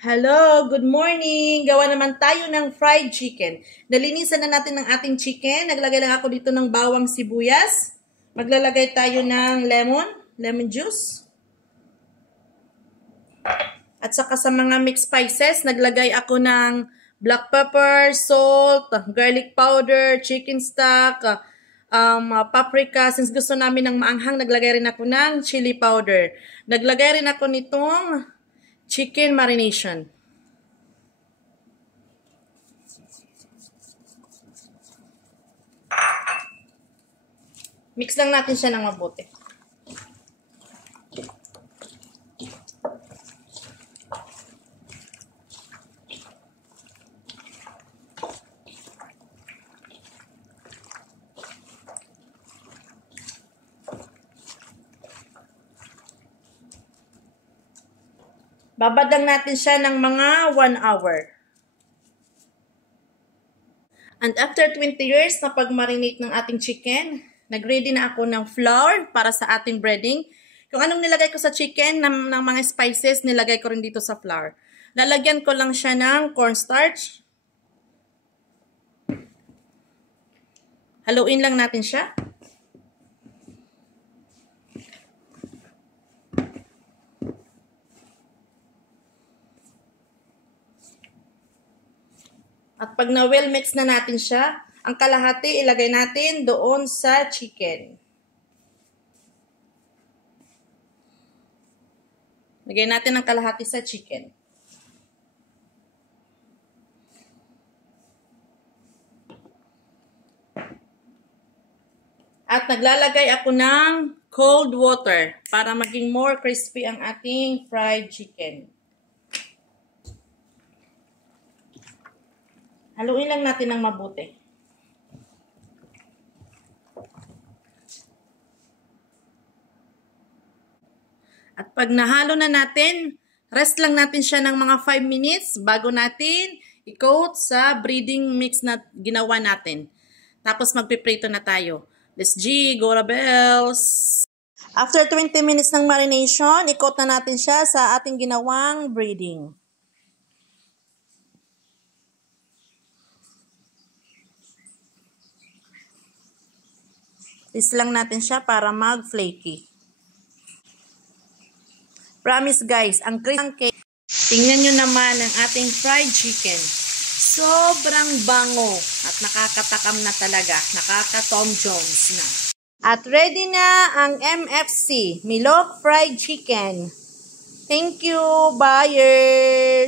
Hello, good morning! Gawa naman tayo ng fried chicken. Nalinisan na natin ng ating chicken. Naglagay lang ako dito ng bawang sibuyas. Maglalagay tayo ng lemon juice. At saka sa mga mixed spices, naglagay ako ng black pepper, salt, garlic powder, chicken stock, paprika. Since gusto namin ng maanghang, naglagay rin ako ng chili powder. Naglagay rin ako nitong chicken marination. Mix lang natin siya ng mabuti. Babad lang natin siya ng mga 1 hour. And after 20 years na pag-marinate ng ating chicken, nag-ready na ako ng flour para sa ating breading. Kung anong nilagay ko sa chicken ng mga spices, nilagay ko rin dito sa flour. Lalagyan ko lang siya ng cornstarch. Haluin lang natin siya. At pag na-well mix na natin siya, ang kalahati ilagay natin doon sa chicken. Lagay natin ang kalahati sa chicken. At naglalagay ako ng cold water para maging more crispy ang ating fried chicken. Haluin lang natin ng mabuti. At pag nahalo na natin, rest lang natin siya ng mga 5 minutes bago natin i-coat sa breading mix na ginawa natin. Tapos magpiprito na tayo. Let's go Rebels! After 20 minutes ng marination, i-coat na natin siya sa ating ginawang breading. Twist lang natin siya para mag-flaky. Promise guys, ang crispy. Tingnan nyo naman ang ating fried chicken. Sobrang bango at nakakatakam na talaga. Nakaka-Tom Jones na. At ready na ang MFC, Milok Fried Chicken. Thank you, buyers!